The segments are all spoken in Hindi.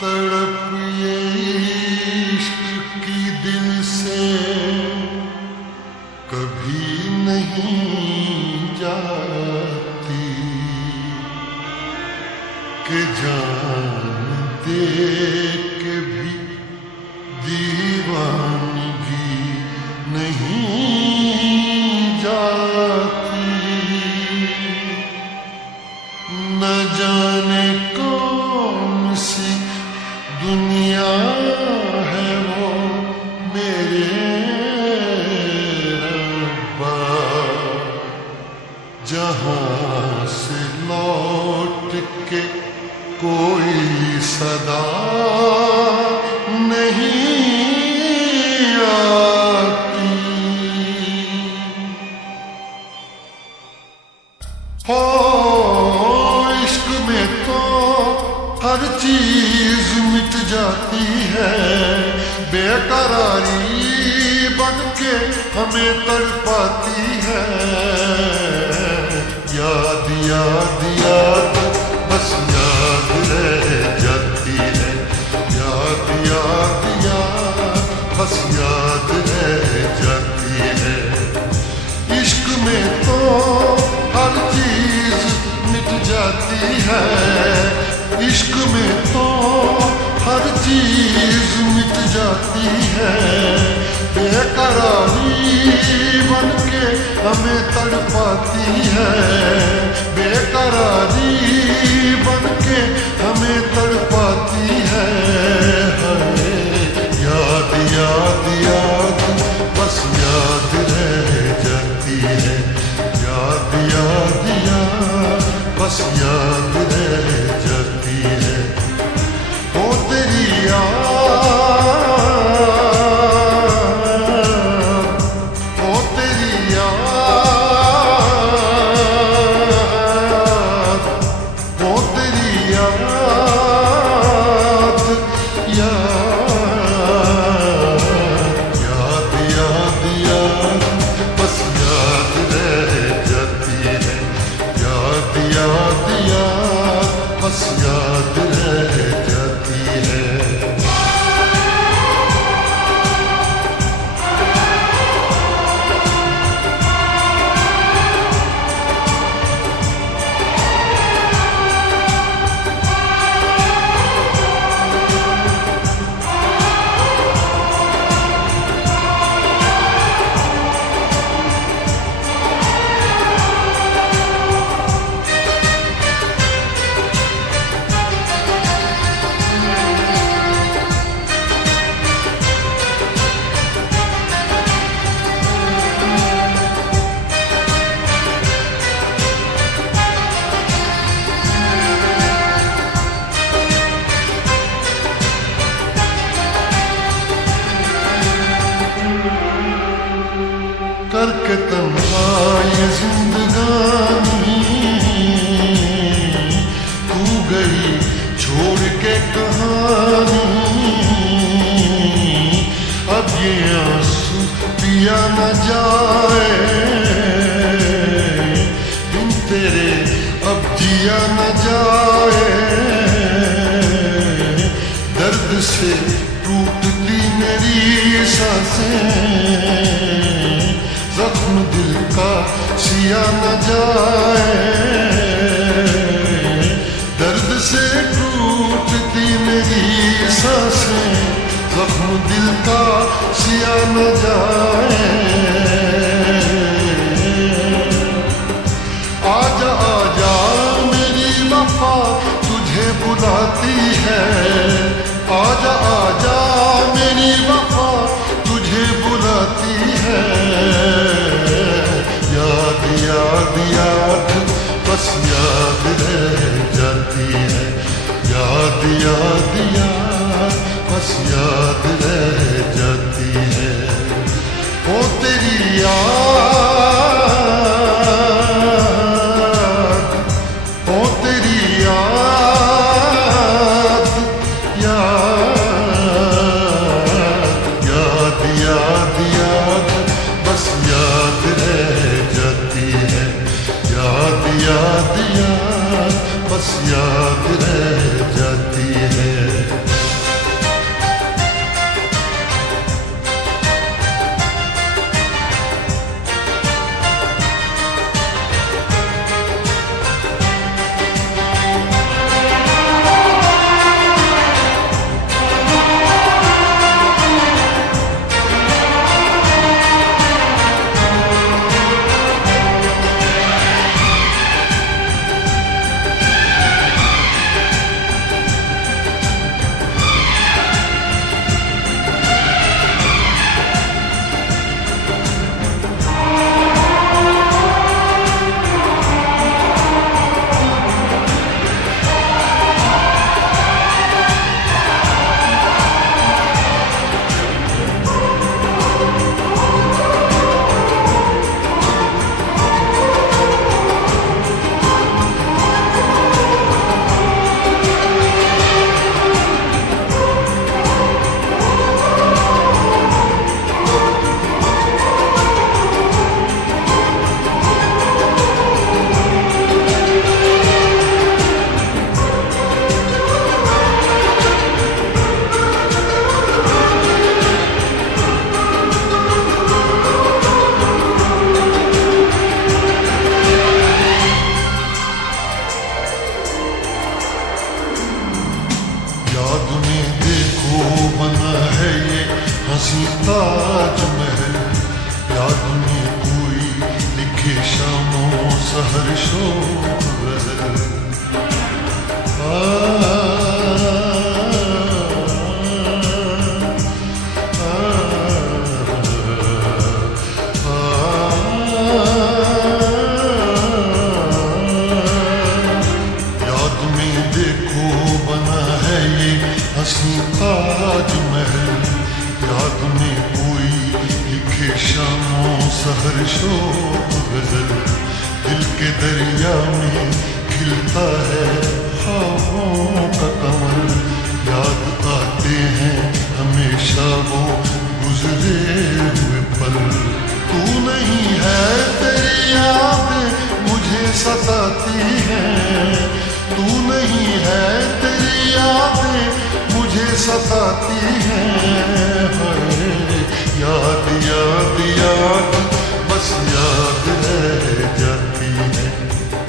तड़प ये इश्क की दिल से कभी नहीं जाती कि जान दे के भी दीवानगी नहीं जाती। न जाने कौन सी दुनिया है वो मेरे रब्बा, जहां से लौट के कोई सदा नहीं आती। हो इश्क में तो हर चीज मिट जाती है, बेकरारी बन के हमें तड़पाती है। याद याद याद बस याद रह जाती है, याद याद याद बस याद रह जाती है। इश्क में तो हर चीज मिट जाती है, इश्क में तो हर चीज मिट जाती है। बेकरारी बन के हमें तड़पाती है, बेकरारी बन के हमें तड़पाती है। याद याद याद बस याद रह जाती है, याद याद याद बस याद रह जाती है। ओ तेरी याद, ओ तेरी याद, ओ तेरी याद, याद याद याद बस याद रह जाती है, याद याद याद बस याद रह जाती है। करके तन्हा ये जिंदगानी तू गई छोड़ के कहानी। अब ये आंसू पिया न जाए बिन तेरे, अब जिया न जाए। दर्द से टूटती मेरी सांसें, जख्म दिल का सिया न जाए। दर्द से टूटती मेरी सांसें, जख्म दिल का सिया न जाए। आजा आजा मेरी वफा तुझे बुलाती है, आजा आजा मेरी वफा तुझे बुलाती है। याद याद याद बस याद रह जाती है, याद याद याद बस याद रह जाती है। ओ तेरी याद, ओ तेरी याद, याद याद याद याद बस याद रह जाती है, याद याद याद बस याद रह जाती है। बना है ये हंसी ताजमहल, याद में कोई लिखे शामों सहर शोर गजल। हंसी ताजमहल, याद में कोई लिखे शामों सहर शोर गजल। दिल के दरिया में खिलता है ख्वाबों का कमल, याद आते हैं हमेशा वो गुजरे हुए पल। तू नहीं है तेरी यादें मुझे सताती हैं, तू नहीं है तेरी यादें मुझे सताती हैं। याद याद याद बस याद रह जाती है,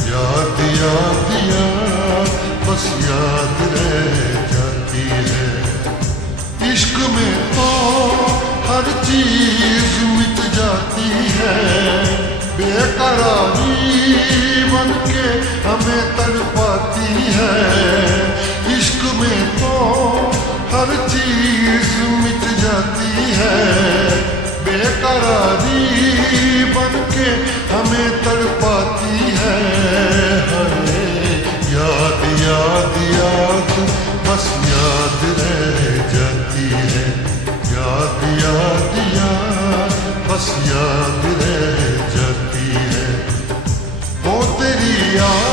याद याद याद बस याद रह जाती है। इश्क में तो हर चीज मिट जाती है, बेकरारी बन के हमें तड़पाती है। इश्क में तो हर चीज मिट जाती है, बेकरारी बन के हमें तड़पाती है। याद याद याद बस याद रह जाती है, याद याद याद बस याद रह जाती है। वो तेरी याद,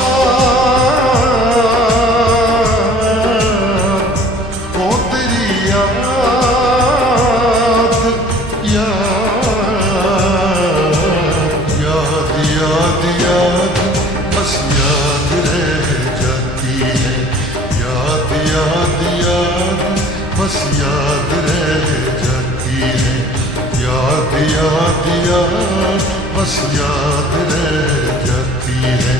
वो तेरी याद, याद याद याद बस याद रह जाती है, याद याद याद बस याद रह जाती है। याद याद याद बस याद रह जाती है,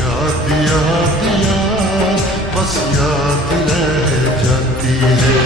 याद याद याद बस याद रह जाती है।